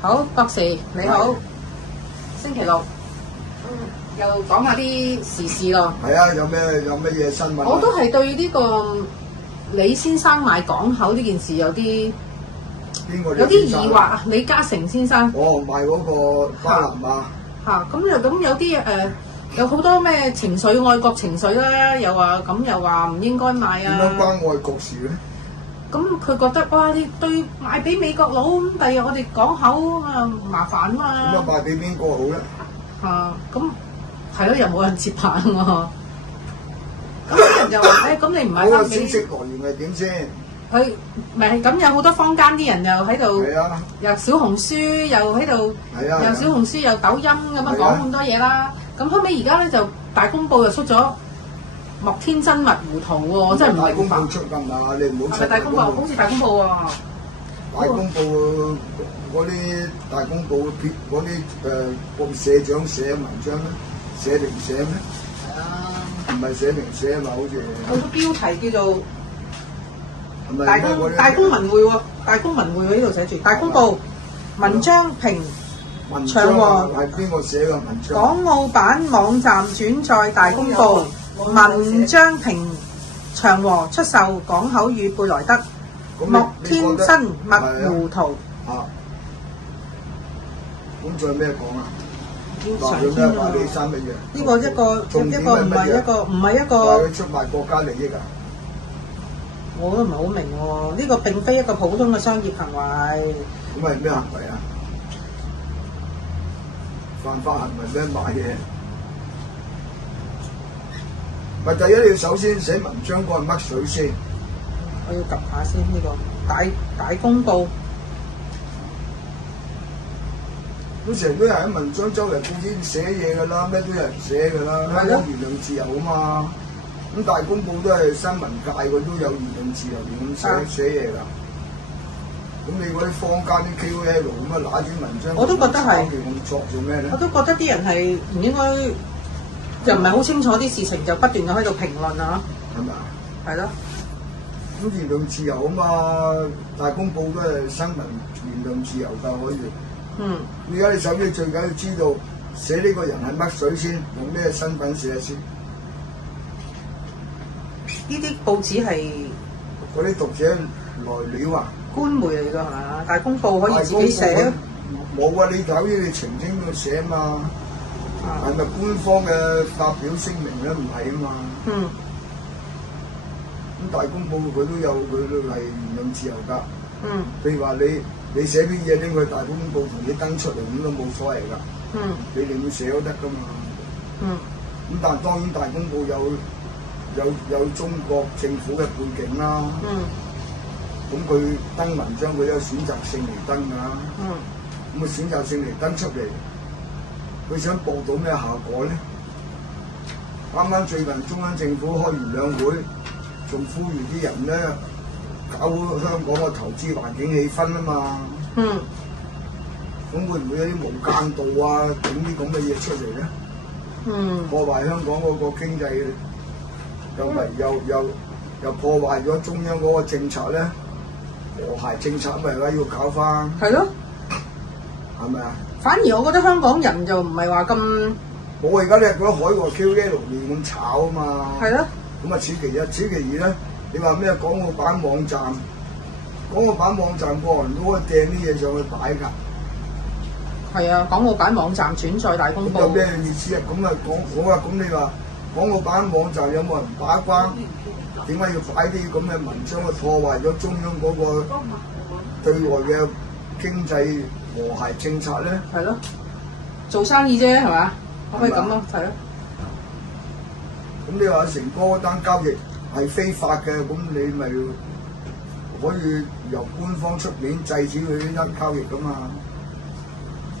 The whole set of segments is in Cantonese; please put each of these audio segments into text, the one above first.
好，博士你好，星期六，又講下啲時事咯。係啊，有乜嘢新聞啊？我都係對呢個李先生賣港口呢件事有啲有啲疑惑啊。李嘉誠先生，賣嗰個巴拿馬嚇咁有啲有好多咩情緒愛國情緒啦，又話唔應該賣點啊。樣關愛國事咧？咁佢覺得哇，你對賣俾美國佬，咁第日我哋港口啊麻煩啊嘛。點樣賣俾邊個好咧？咁係咯，又冇人接棒喎。咁有人就話：咁你唔買嗰個翻俾消息來源係點先？佢咪係咁有好多坊間啲人又喺度，係啊，又小紅書又喺度，係啊，又小紅書又抖音咁樣講咁多嘢啦。咁後尾而家咧就大公報又出咗莫天真密糊塗喎，我真係唔明白。大公報出㗎嘛？你唔好出。係咪大公報？好似大公報喎。大公報嗰啲大公報嗰啲個社長寫文章咧，寫零寫咩？係啊。唔係寫零寫嘛？好似。佢個標題叫做係咪大公文匯喎，大公文匯喎，呢度寫住大公報文章評長和係邊個寫嘅文章？港澳版網站轉載大公報文章評長和出售港口與貝萊德，莫天真密糊塗。咁仲有咩講啊？話咗咩話？李生乜嘢？呢個一個唔係一個。話佢出賣國家利益啊！我都唔係好明喎，呢個並非一個普通嘅商業行為。咁係咩行為啊？犯法行為咩？買嘢？咪第一你要首先寫文章嗰係乜水先？我要及下先呢個大公報。咁成堆人喺文章周圍報紙寫嘢㗎啦，咩都有人寫㗎啦，香港言論自由啊嘛。咁大公報都係新聞界，佢都有言論自由，咁寫嘢㗎。咁你嗰啲坊間啲 KOL 咁啊，揦啲文章，我都覺得係。咁作做咩咧？我都覺得啲人係唔應該，就唔係好清楚啲事情，就不斷咁喺度評論啊。係咪啊？係咯。咁言論自由啊嘛，大公報都係新聞言論自由㗎，可以。而家你首先最緊要知道寫呢個人係乜水先，用咩身份寫先？呢啲報紙係嗰啲讀者來料啊！官媒嚟㗎係嘛？大公報可以自己寫。冇啊！你睇你澄清佢寫嘛，係咪官方嘅發表聲明咧？唔係啊嘛。咁大公報佢都有佢都係言論自由㗎。譬如話你寫啲嘢拎去大公報同你登出嚟咁都冇所謂㗎。你哋要寫都得㗎嘛。咁但係當然大公報有中國政府嘅背景啦。咁佢登文章佢有選擇性嚟登㗎。咁佢選擇性嚟登出嚟，佢想博到咩效果咧？啱啱最近中央政府開完兩會，仲呼籲啲人咧搞好香港嘅投資環境氣氛啊嘛。咁會唔會有啲無間道啊，整啲咁嘅嘢出嚟咧？破壞香港嗰個經濟，又破壞咗中央嗰個政策咧，和諧政策咪而家要搞翻。係咯。係咪啊？反而我覺得香港人就唔係話咁。冇啊！而家你係嗰啲海外 KOL 亂咁炒啊嘛。係咯。咁啊，此其一，此其二咧，你話咩港澳版網站？港澳版網站個人都可以掟啲嘢上去擺㗎。係啊，港澳版網站轉載大公報。有咩意思啊？咁啊講好啊！咁你話港澳版網站有冇人把關？點解要擺啲咁嘅文章去破壞咗中央嗰個對外嘅經濟和諧政策咧？係咯，做生意啫係嘛？可唔可以咁咯？係咯。咁你話成哥單交易係非法嘅，咁你咪可以由官方出面制止佢呢單交易噶嘛？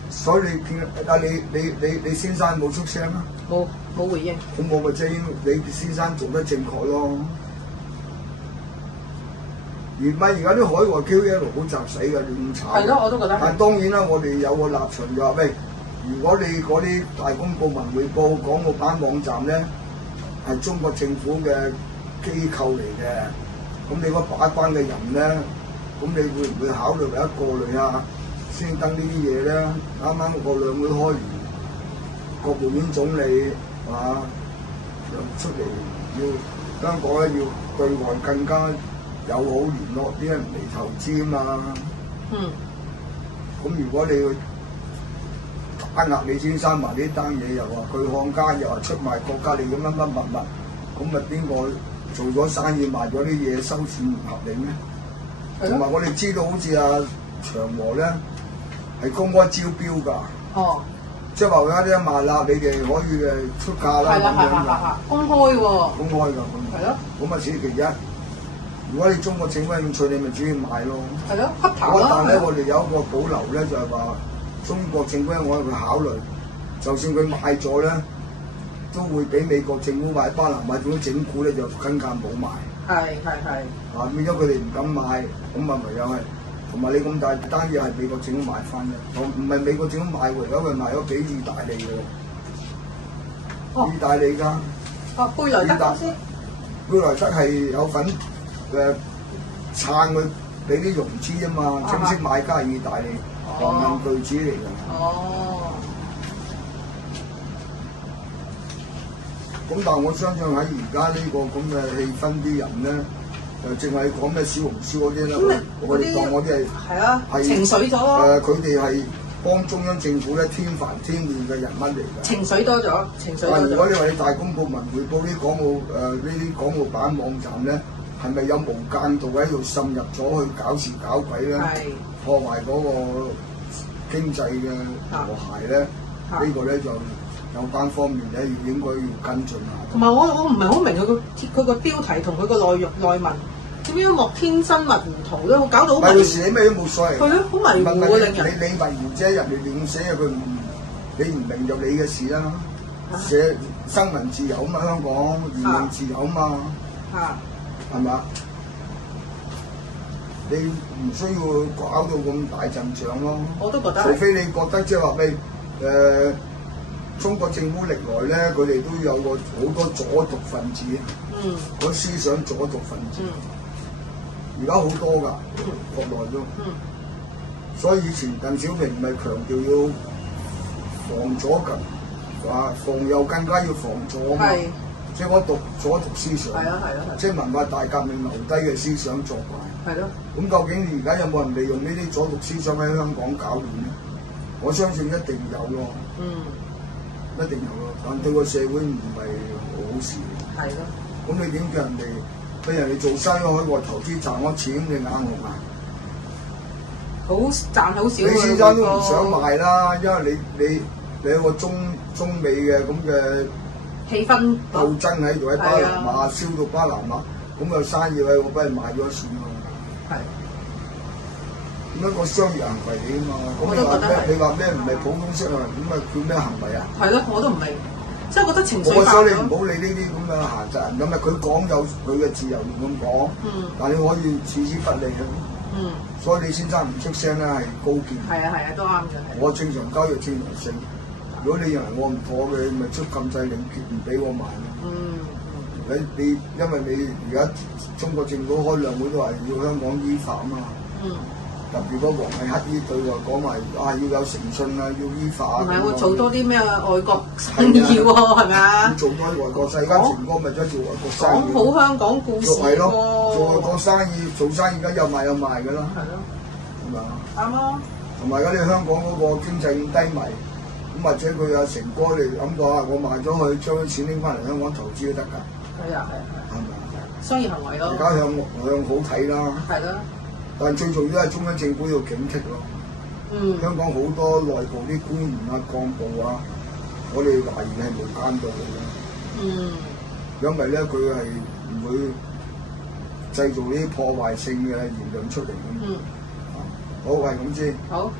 所以你見你先生冇出聲啊？冇回應。咁我咪即係你先生做得正確咯。而唔係而家啲海外 KOL 好雜死㗎，亂炒。係咯，我都覺得。但係當然啦，我哋有個立場就話喂，如果你嗰啲大公報、文匯報、港澳版網站咧係中國政府嘅機構嚟嘅，咁你嗰把關嘅人咧，咁你會唔會考慮為一過濾啊？先登呢啲嘢咧。啱啱個兩會開完，國務院總理又出嚟要香港咧要對外更加友好聯絡，啲人嚟投資啊嘛。咁如果你去打壓李先生埋呢單嘢，又話佢漢奸，又話出賣國家利益乜乜物物，咁咪邊個做咗生意賣咗啲嘢收錢唔合理咩？同埋我哋知道好似阿長和咧係公開招標㗎，即係話而家啲賣啦，你哋可以出價啦咁樣㗎，公開喎，公開㗎，係咯。咁啊，此其一。如果你中國政府有興趣，你咪自己買咯。係咯，乞頭咯。但係咧，我哋有一個保留咧，就係話中國政府我會考慮，就算佢買咗咧，都會俾美國政府買巴拿馬總統整蠱咧，就跟價冇賣。係。變咗佢哋唔敢買，咁啊唯有係同埋你咁大單嘢係美國政府買翻嘅，唔係美國政府買喎，而家佢賣咗俾意大利喎。意大利㗎。貝萊德公司。貝萊德係有份。撐佢俾啲融資啊嘛，正式買家係意大利航運巨子嚟㗎。咁但係我相信喺而家呢個咁嘅氣氛，啲人咧就淨係講咩小紅書嗰啲啦，我哋當我啲係情緒咗咯。佢哋係幫中央政府咧添煩添亂嘅人物嚟㗎。情緒多咗。但如果你話你大公報、文匯報啲呢啲港澳版網站咧，係咪有無間道喺度滲入咗去搞事搞鬼咧？破壞嗰個經濟嘅和諧咧？呢個咧就有關方面咧應該要跟進下。同埋我唔係好明佢個標題同佢個內文點樣莫天真迷糊咧？我搞到好迷糊。寫咩都冇所謂。係咯，好迷糊啊！令人你迷糊啫，人哋點寫佢你唔明就你嘅事啦。寫新聞自由嘛，香港言論自由嘛。係嘛？你唔需要搞到咁大陣仗咯。我都覺得。除非你覺得即係話咩中國政府歷來咧，佢哋都有個好多左獨分子，嗰思想左獨分子，而家好多㗎，國內都。所以以前鄧小平咪強調要防左㗎，防右更加要防左嘛。即係我左獨思想，即係文化大革命留低嘅思想作怪。咁究竟而家有冇人利用呢啲左獨思想喺香港搞亂咧？我相信一定有咯。一定有咯，但對個社會唔係好事。咁你點叫人哋俾人哋做生意海外投資賺咗錢，你眼紅啊？好賺好少。李先生都唔想賣啦，因為你有個中美嘅咁嘅氣氛鬥爭喺度喺巴拿馬燒到巴拿馬，咁有生意咧，我俾人買咗算咯。咁一個商業行為嚟啊嘛。咁你話咩唔係普通式啊？咁啊叫咩行為啊？我都唔明，即係覺得情緒化咗。所以你唔好理呢啲咁嘅閒雜人咁啊！佢講有佢嘅自由咁講，但你可以置之不理啊。所以李先生唔出聲咧係高見。都啱嘅。我正常交易正常性。如果你認為我唔妥嘅，咪出禁制令決唔俾我賣咯。你因為你而家中國政府開兩會都話要香港依法啊嘛。特別嗰黃係乞衣對話講埋要有誠信啊，要依法。唔係喎，做多啲咩外國生意喎，係咪啊？做多啲外國世界情歌咪即係做外國生意。講好香港故事喎。做外國生意，做生意而家有賣有賣㗎啦。係嘛？啱啊。同埋而家你香港嗰個經濟咁低迷。咁或者佢阿成哥嚟諗過我賣咗佢，將啲錢拎翻嚟香港投資都得㗎。係咪啊？商業行為咯。而家向好睇啦。但係最重要係中央政府要警惕咯。香港好多內部啲官員啊、幹部啊，我哋懷疑係無間道嘅。因為咧佢係唔會製造啲破壞性嘅言論出嚟。好，係咁先。好。